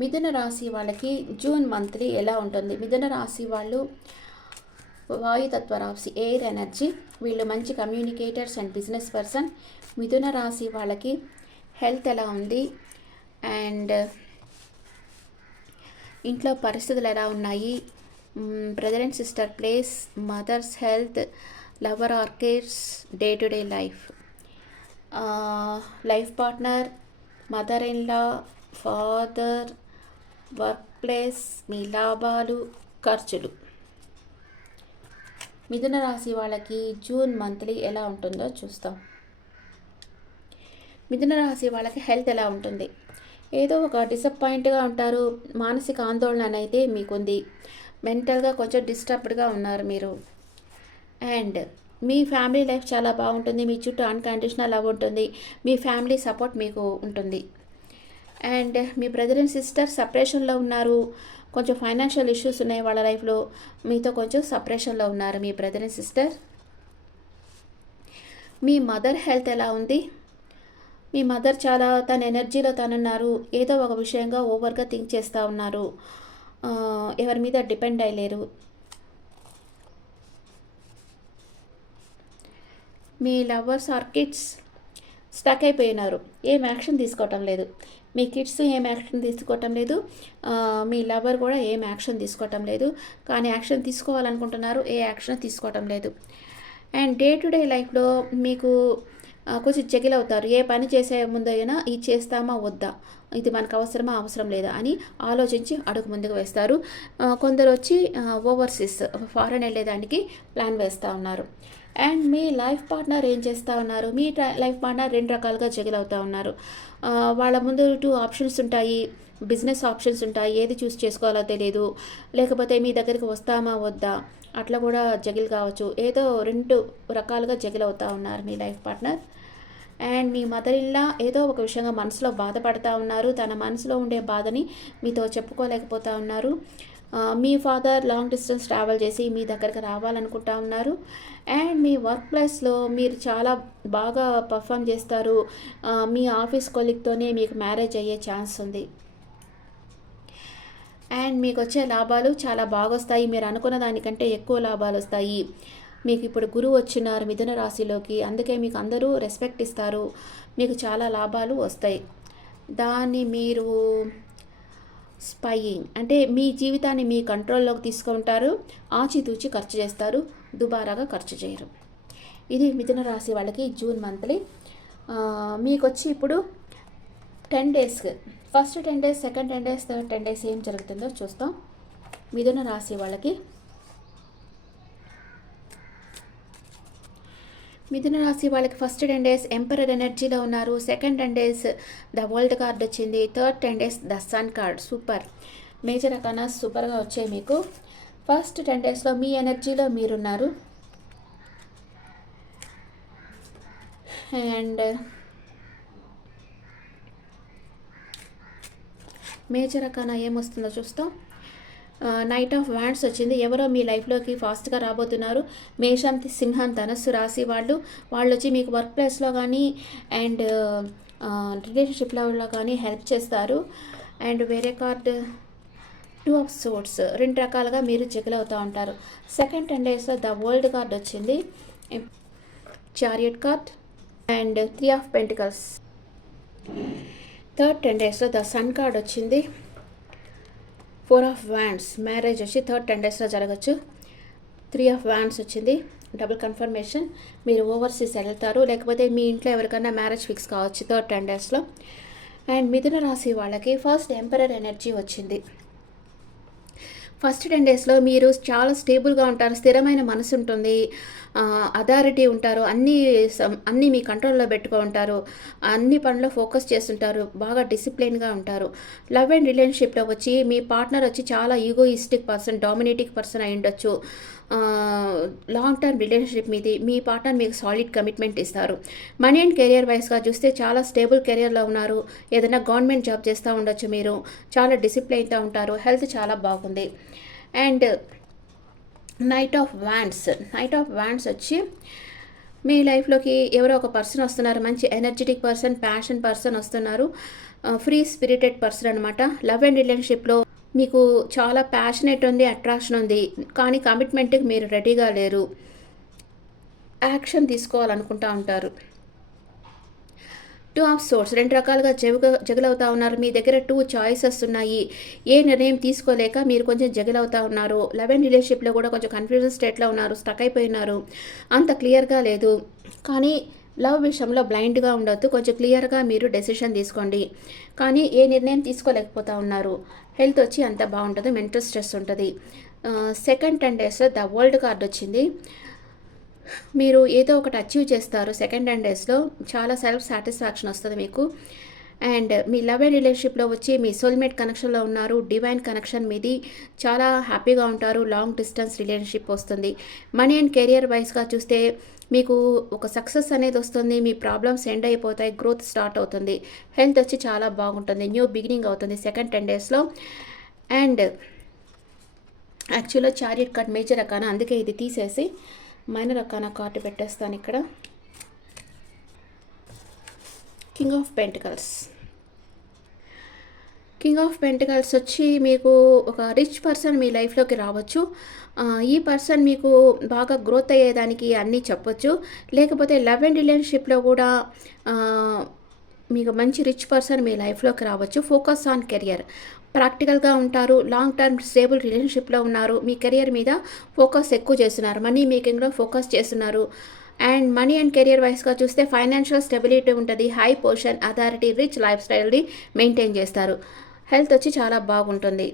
మిథున రాశి వాళ్ళకి జూన్ మంత్లీ ఎలా ఉంటుంది? మిథున రాశి వాళ్ళు వాయుతత్వ రాశి, ఎయిర్ ఎనర్జీ. వీళ్ళు మంచి కమ్యూనికేటర్స్ అండ్ బిజినెస్ పర్సన్. మిథున రాశి వాళ్ళకి హెల్త్ ఎలా ఉంది అండ్ ఇంట్లో పరిస్థితులు ఎలా ఉన్నాయి, brother and sister places, mother's health, lover or kids, day to day life, life partner, mother in law, father, work place, మీ లాభాలు, ఖర్చులు. మిథున రాశి వాళ్ళకి జూన్ మంత్లీ ఎలా ఉంటుందో చూస్తాం. మిథున రాశి వాళ్ళకి హెల్త్ ఎలా ఉంటుంది? ఏదో ఒక డిసప్పాయింట్గా ఉంటారు. మానసిక ఆందోళన అనేది మీకుంది. మెంటల్గా కొంచెం డిస్టర్బ్డ్గా ఉన్నారు మీరు. అండ్ మీ ఫ్యామిలీ లైఫ్ చాలా బాగుంటుంది. మీ చుట్టూ అన్కండిషనల్ లవ్ ఉంటుంది. మీ ఫ్యామిలీ సపోర్ట్ మీకు ఉంటుంది. అండ్ మీ బ్రదర్ అండ్ సిస్టర్ సపరేషన్లో ఉన్నారు. కొంచెం ఫైనాన్షియల్ ఇష్యూస్ ఉన్నాయి వాళ్ళ లైఫ్లో. మీతో కొంచెం సపరేషన్లో ఉన్నారు మీ బ్రదర్ అండ్ సిస్టర్. మీ మదర్ హెల్త్ ఎలా ఉంది? మీ మదర్ చాలా తన ఎనర్జీలో తనున్నారు. ఏదో ఒక విషయంగా ఓవర్గా థింక్ చేస్తూ ఉన్నారు. ఎవరి మీద డిపెండ్ అయ్యలేరు. మీ లవర్స్ ఆర్ కిడ్స్ స్టక్ అయిపోయినారు. ఏం యాక్షన్ తీసుకోవటం లేదు. మీ కిడ్స్ ఏం యాక్షన్ తీసుకోవటం లేదు. మీ లవర్ కూడా ఏం యాక్షన్ తీసుకోవటం లేదు. కానీ యాక్షన్ తీసుకోవాలనుకుంటున్నారు, ఏ యాక్షన్ తీసుకోవటం లేదు. అండ్ డే టు డే లైఫ్లో మీకు కొంచెం జగిల్ అవుతారు. ఏ పని చేసే ముందైనా ఇది చేస్తామా వద్దా, ఇది మనకు అవసరమా అవసరం లేదా అని ఆలోచించి అడుగు ముందుకు వేస్తారు. కొందరు వచ్చి ఓవర్సీస్ ఫారెన్ వెళ్ళేదానికి ప్లాన్ వేస్తూ ఉన్నారు. అండ్ మీ లైఫ్ పార్ట్నర్ ఏం చేస్తూ ఉన్నారు? మీ లైఫ్ పార్ట్నర్ రెండు రకాలుగా జగిల్ అవుతూ ఉన్నారు. వాళ్ళ ముందు 2 ఆప్షన్స్ ఉంటాయి. బిజినెస్ ఆప్షన్స్ ఉంటాయి. ఏది చూస్ చేసుకోవాలో తెలియదు. లేకపోతే మీ దగ్గరికి వస్తామా వద్దా అట్లా కూడా జగిల్ కావచ్చు. ఏదో 2 రకాలుగా జగిల్ అవుతూ ఉన్నారు మీ లైఫ్ పార్ట్నర్. అండ్ మీ మదర్ ఇల్లా ఏదో ఒక విషయంగా మనసులో బాధపడుతూ ఉన్నారు. తన మనసులో ఉండే బాధని మీతో చెప్పుకోలేకపోతూ ఉన్నారు. మీ ఫాదర్ లాంగ్ డిస్టెన్స్ ట్రావెల్ చేసి మీ దగ్గరికి రావాలనుకుంటా ఉన్నారు. అండ్ మీ వర్క్ ప్లేస్లో మీరు చాలా బాగా పర్ఫామ్ చేస్తారు. మీ ఆఫీస్ కొలీగ్తోనే మీకు మ్యారేజ్ అయ్యే ఛాన్స్ ఉంది. అండ్ మీకు వచ్చే లాభాలు చాలా బాగొస్తాయి. మీరు అనుకున్న దానికంటే ఎక్కువ లాభాలు వస్తాయి. మీకు ఇప్పుడు గురువు వచ్చినారు మిథున రాశిలోకి, అందుకే మీకు అందరూ రెస్పెక్ట్ ఇస్తారు. మీకు చాలా లాభాలు వస్తాయి. దాన్ని మీరు స్పైయింగ్ అంటే మీ జీవితాన్ని మీ కంట్రోల్లోకి తీసుకుంటారు. ఆచితూచి ఖర్చు చేస్తారు, దుబారాగా ఖర్చు చేయరు. ఇది మిథున రాశి వాళ్ళకి జూన్ మంత్లీ. మీకు వచ్చి ఇప్పుడు 10 days, first 10 days, second 10 days, third 10 days ఏం జరుగుతుందో చూస్తాం. మిథున రాశి వాళ్ళకి మిథున రాశి వాళ్ళకి ఫస్ట్ 10 days ఎంపరర్ ఎనర్జీలో ఉన్నారు. Second 10 days the world card వచ్చింది. Third 10 days the sun card. Super. Major arcana సూపర్గా వచ్చాయి మీకు. ఫస్ట్ 10 daysలో మీ ఎనర్జీలో మీరున్నారు. అండ్ మేజర్ అకానా ఏమొస్తుందో చూస్తాం. నైట్ ఆఫ్ వ్యాండ్స్ వచ్చింది. ఎవరో మీ లైఫ్లోకి ఫాస్ట్గా రాబోతున్నారు. మేషం, సింహం, ధనస్సు రాశి వాళ్ళు వచ్చి మీకు వర్క్ ప్లేస్లో కానీ అండ్ రిలేషన్షిప్లో కానీ హెల్ప్ చేస్తారు. అండ్ వేరే కార్డ్ 2 of swords, 2 రకాలుగా మీరు జగిల్ అవుతూ ఉంటారు. సెకండ్ 10 daysలో ద వరల్డ్ కార్డ్ వచ్చింది, chariot card and 3 of pentacles. Third 10 daysలో ద సన్ కార్డ్ వచ్చింది, 4 of wands. మ్యారేజ్ వచ్చి థర్డ్ 10 daysలో జరగచ్చు. 3 of wands వచ్చింది, డబుల్ కన్ఫర్మేషన్. మీరు ఓవర్సీస్ వెళ్తారు, లేకపోతే మీ ఇంట్లో ఎవరికైనా మ్యారేజ్ ఫిక్స్ కావచ్చు థర్డ్ 10 daysలో. అండ్ మిథున రాశి వాళ్ళకి ఫస్ట్ ఎంపరర్ ఎనర్జీ వచ్చింది. ఫస్ట్ 10 daysలో మీరు చాలా స్టేబుల్గా ఉంటారు. స్థిరమైన మనసు ఉంటుంది. అథారిటీ ఉంటారు. అన్నీ మీ కంట్రోల్లో పెట్టుకుంటారు. అన్ని పనుల్లో ఫోకస్ చేస్తుంటారు. బాగా డిసిప్లిన్గా ఉంటారు. లవ్ అండ్ రిలేషన్షిప్లో వచ్చి మీ పార్ట్నర్ వచ్చి చాలా ఈగోయిస్టిక్ పర్సన్, డామినేటింగ్ పర్సన్ అయి ఉండొచ్చు. లాంగ్ టర్మ్ రిలేషన్షిప్ మీది. మీ పార్ట్నర్ మీకు సాలిడ్ కమిట్మెంట్ ఇస్తారు. మనీ అండ్ కెరియర్ వైస్గా చూస్తే చాలా స్టేబుల్ కెరియర్లో ఉన్నారు. ఏదైనా గవర్నమెంట్ జాబ్ చేస్తూ ఉండొచ్చు. మీరు చాలా డిసిప్లైన్తో ఉంటారు. హెల్త్ చాలా బాగుంది. అండ్ నైట్ ఆఫ్ వ్యాండ్స్ వచ్చి మీ లైఫ్లోకి ఎవరో ఒక పర్సన్ వస్తున్నారు. మంచి ఎనర్జెటిక్ పర్సన్, ప్యాషన్ పర్సన్ వస్తున్నారు. ఫ్రీ స్పిరిటెడ్ పర్సన్ అనమాట. లవ్ అండ్ రిలేషన్షిప్లో మీకు చాలా ప్యాషనేట్ ఉంది, అట్రాక్షన్ ఉంది, కానీ కమిట్మెంట్కి మీరు రెడీగా లేరు. యాక్షన్ తీసుకోవాలనుకుంటా ఉంటారు. టూ ఆఫ్ సోర్స్, రెండు రకాలుగా జగలవుతా ఉన్నారు. మీ దగ్గర 2 చాయిసెస్ ఉన్నాయి. ఏ నిర్ణయం తీసుకోలేక మీరు కొంచెం జగలవుతా ఉన్నారు. లవ్ అండ్ రిలేషన్షిప్లో కూడా కొంచెం కన్ఫ్యూజన్ స్టేట్లో ఉన్నారు, స్టక్ అయిపోయినారు, అంత క్లియర్గా లేదు. కానీ లవ్ విషయంలో బ్లైండ్గా ఉండొద్దు, కొంచెం క్లియర్గా మీరు డెసిషన్ తీసుకోండి. కానీ ఏ నిర్ణయం తీసుకోలేకపోతా ఉన్నారు. హెల్త్ వచ్చి అంత బాగుంటుంది, మెంటల్ స్ట్రెస్ ఉంటుంది. సెకండ్ 10 డేస్లో ద వరల్డ్ కార్డ్ వచ్చింది. మీరు ఏదో ఒకటి అచీవ్ చేస్తారు. సెకండ్ 10 డేస్లో చాలా సెల్ఫ్ సాటిస్ఫాక్షన్ వస్తుంది మీకు. అండ్ మీ లవ్ అండ్ రిలేషన్షిప్లో వచ్చి మీ సోల్మేట్ కనెక్షన్లో ఉన్నారు. డివైన్ కనెక్షన్ మీది, చాలా హ్యాపీగా ఉంటారు. లాంగ్ డిస్టెన్స్ రిలేషన్షిప్ వస్తుంది. మనీ అండ్ కెరియర్ వైజ్గా చూస్తే మీకు ఒక సక్సెస్ అనేది వస్తుంది. మీ ప్రాబ్లమ్స్ ఎండ్ అయిపోతాయి, గ్రోత్ స్టార్ట్ అవుతుంది. హెల్త్ వచ్చి చాలా బాగుంటుంది, న్యూ బిగినింగ్ అవుతుంది సెకండ్ 10 డేస్లో. అండ్ యాక్చువల్గా చారియట్ కార్డ్ మేజర్ రకాన, అందుకే ఇది తీసేసి మైనర్ రకాన కార్డు పెట్టేస్తాను ఇక్కడ. King of pentacles. King of pentacles వచ్చి మీకు ఒక రిచ్ పర్సన్ మీ లైఫ్లోకి రావచ్చు. ఈ పర్సన్ మీకు బాగా గ్రోత్ అయ్యేదానికి అన్నీ చెప్పొచ్చు. లేకపోతే లవ్ అండ్ రిలేషన్షిప్లో కూడా మీకు మంచి రిచ్ పర్సన్ మీ లైఫ్లోకి రావచ్చు. ఫోకస్ ఆన్ కెరియర్, ప్రాక్టికల్గా ఉంటారు. లాంగ్ టర్మ్ స్టేబుల్ రిలేషన్షిప్లో ఉన్నారు. మీ కెరియర్ మీద ఫోకస్ ఎక్కువ చేస్తున్నారు, మనీ మేకింగ్లో ఫోకస్ చేస్తున్నారు. అండ్ మనీ అండ్ కెరియర్ వైస్గా చూస్తే ఫైనాన్షియల్ స్టెబిలిటీ ఉంటుంది. High position, authority, rich life స్టైల్ని మెయింటైన్ చేస్తారు. హెల్త్ వచ్చి చాలా బాగుంటుంది.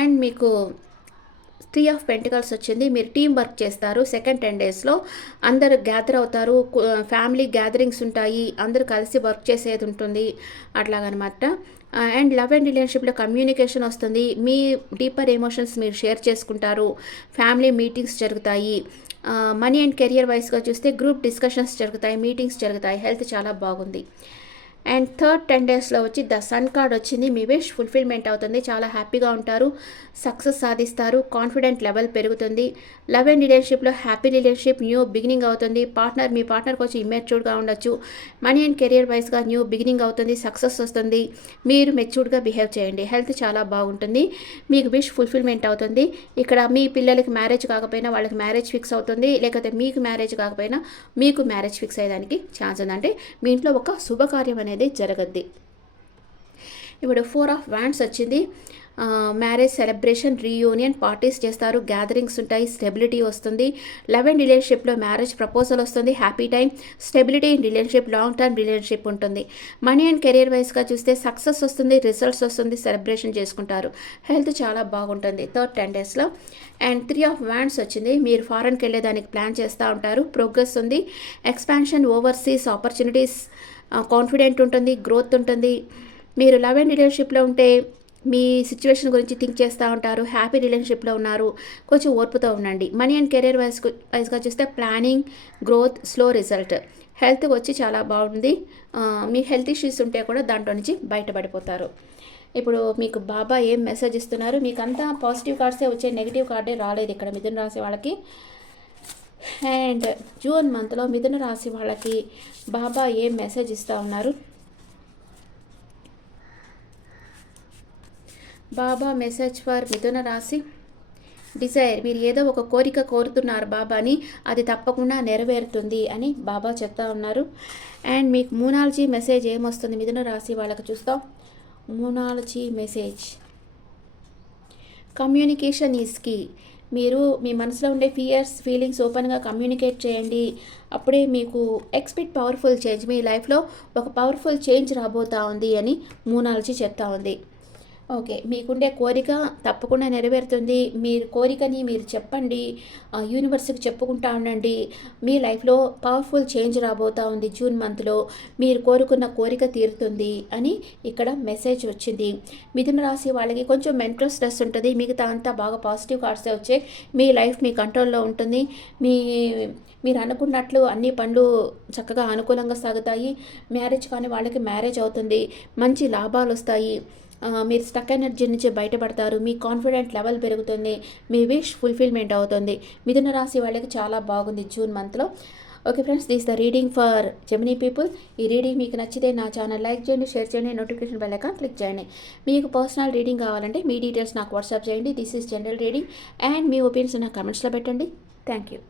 అండ్ మీకు 3 ఆఫ్ పెంటికల్స్ వచ్చింది. మీరు టీం వర్క్ చేస్తారు. సెకండ్ 10 డేస్లో అందరు గ్యాదర్ అవుతారు. ఫ్యామిలీ గ్యాదరింగ్స్ ఉంటాయి, అందరూ కలిసి వర్క్ చేసేది ఉంటుంది, అట్లాగనమాట. అండ్ లవ్ అండ్ రిలేషన్షిప్లో కమ్యూనికేషన్ వస్తుంది. మీ డీపర్ ఎమోషన్స్ మీరు షేర్ చేసుకుంటారు. ఫ్యామిలీ మీటింగ్స్ జరుగుతాయి. మనీ అండ్ కెరియర్ వైస్గా చూస్తే గ్రూప్ డిస్కషన్స్ జరుగుతాయి, మీటింగ్స్ జరుగుతాయి. హెల్త్ చాలా బాగుంది. అండ్ థర్డ్ 10 డేస్లో వచ్చి ద సన్ కార్డ్ వచ్చింది. మీ విష్ ఫుల్ఫిల్మెంట్ అవుతుంది, చాలా హ్యాపీగా ఉంటారు, సక్సెస్ సాధిస్తారు, కాన్ఫిడెంట్ లెవెల్ పెరుగుతుంది. లవ్ అండ్ రిలేషన్షిప్లో హ్యాపీ రిలేషన్షిప్, న్యూ బిగినింగ్ అవుతుంది. మీ పార్ట్నర్కి వచ్చి ఇమ్మెచ్యూర్డ్గా ఉండొచ్చు. మనీ అండ్ కెరియర్ వైస్గా న్యూ బిగినింగ్ అవుతుంది, సక్సెస్ వస్తుంది. మీరు మెచ్యూర్డ్గా బిహేవ్ చేయండి. హెల్త్ చాలా బాగుంటుంది, మీకు విష్ ఫుల్ఫిల్మెంట్ అవుతుంది. ఇక్కడ మీ పిల్లలకి మ్యారేజ్ కాకపోయినా వాళ్ళకి మ్యారేజ్ ఫిక్స్ అవుతుంది, లేకపోతే మీకు మ్యారేజ్ కాకపోయినా మీకు మ్యారేజ్ ఫిక్స్ అయ్యేదానికి ఛాన్స్ ఉంది. అంటే మీ ఇంట్లో ఒక శుభకార్యం అనేది జరగద్ది. ఇప్పుడు 4 ఆఫ్ వ్యాండ్స్ వచ్చింది. మ్యారేజ్ సెలబ్రేషన్, రీయూనియన్, పార్టీస్ చేస్తారు, గ్యాదరింగ్స్ ఉంటాయి, స్టెబిలిటీ వస్తుంది. లవ్ అండ్ రిలేషన్షిప్లో మ్యారేజ్ ప్రపోజల్ వస్తుంది, happy time, stability in relationship, long term relationship ఉంటుంది. మనీ అండ్ కెరియర్ వైస్గా చూస్తే సక్సెస్ వస్తుంది, రిజల్ట్స్ వస్తుంది, సెలబ్రేషన్ చేసుకుంటారు. హెల్త్ చాలా బాగుంటుంది థర్డ్ 10 డేస్లో. అండ్ 3 ఆఫ్ వ్యాండ్స్ వచ్చింది. మీరు ఫారెన్కి వెళ్ళేదానికి ప్లాన్ చేస్తూ ఉంటారు, ప్రోగ్రెస్ ఉంది, ఎక్స్పాన్షన్, ఓవర్సీస్ ఆపర్చునిటీస్, కాన్ఫిడెంట్ ఉంటుంది, గ్రోత్ ఉంటుంది. మీరు లవ్ అండ్ రిలేషన్షిప్లో ఉంటే మీ సిచ్యువేషన్ గురించి థింక్ చేస్తూ ఉంటారు, హ్యాపీ రిలేషన్షిప్లో ఉన్నారు, కొంచెం ఓర్పుతో ఉండండి. మనీ అండ్ కెరీర్ వైస్గా చూస్తే planning, growth, slow result. Health వచ్చి చాలా బాగుంది. మీ హెల్త్ ఇష్యూస్ ఉంటే కూడా దాంట్లో నుంచి బయటపడిపోతారు. ఇప్పుడు మీకు బాబా ఏం మెసేజ్ ఇస్తున్నారు? మీకు అంతా పాజిటివ్ కార్డ్సే వచ్చే, నెగిటివ్ కార్డే రాలేదు ఇక్కడ మిథున రాశి వాళ్ళకి. అండ్ జూన్ మంత్లో మిథున రాశి వాళ్ళకి బాబా ఏం మెసేజ్ ఇస్తూ ఉన్నారు? బాబా మెసేజ్ ఫర్ మిథున రాశి. డిజైర్, మీరు ఏదో ఒక కోరిక కోరుతున్నారు బాబాని, అది తప్పకుండా నెరవేరుతుంది అని బాబా చెప్తా ఉన్నారు. అండ్ మీకు మూనాలజీ మెసేజ్ ఏమొస్తుంది మిథున రాశి వాళ్ళకి చూస్తాం. Moonology message, communication is key. మీరు మీ మనసులో ఉండే ఫీలింగ్స్ ఓపెన్గా కమ్యూనికేట్ చేయండి. అప్పుడే మీకు ఎక్స్పెక్ట్ పవర్ఫుల్ చేంజ్, మీ లైఫ్లో ఒక పవర్ఫుల్ చేంజ్ రాబోతా ఉంది అని మూనాలజీ చెప్తా ఉంది. ఓకే, మీకుండే కోరిక తప్పకుండా నెరవేరుతుంది. మీరు కోరికని మీరు చెప్పండి, యూనివర్స్కి చెప్పుకుంటా ఉండండి. మీ లైఫ్లో పవర్ఫుల్ చేంజ్ రాబోతా ఉంది. జూన్ మంత్లో మీరు కోరుకున్న కోరిక తీరుతుంది అని ఇక్కడ మెసేజ్ వచ్చింది. మిథున రాశి వాళ్ళకి కొంచెం మెంటల్ స్ట్రెస్ ఉంటుంది, మిగతా అంతా బాగా పాజిటివ్ కార్డ్సే వచ్చాయి. మీ లైఫ్ మీ కంట్రోల్లో ఉంటుంది. మీరు అనుకున్నట్లు అన్ని పనులు చక్కగా అనుకూలంగా సాగుతాయి. మ్యారేజ్ కానీ వాళ్ళకి మ్యారేజ్ అవుతుంది, మంచి లాభాలు వస్తాయి. మీరు స్టక్ ఎనర్జీ నుంచి బయటపడతారు, మీ కాన్ఫిడెంట్ లెవెల్ పెరుగుతుంది, మీ విష్ ఫుల్ఫిల్మెంట్ అవుతుంది. మిథున రాశి వాళ్ళకి చాలా బాగుంది జూన్ మంత్లో. Okay friends, this the reading for Gemini people. ఈ రీడింగ్ మీకు నచ్చితే నా ఛానల్ లైక్ చేయండి, షేర్ చేయండి, నోటిఫికేషన్ బెల్ ఐకాన్ క్లిక్ చేయండి. మీకు పర్సనల్ రీడింగ్ కావాలంటే మీ డీటెయిల్స్ నాకు వాట్సాప్ చేయండి. This is general reading and me opinions నా కమెంట్స్లో పెట్టండి. Thank you.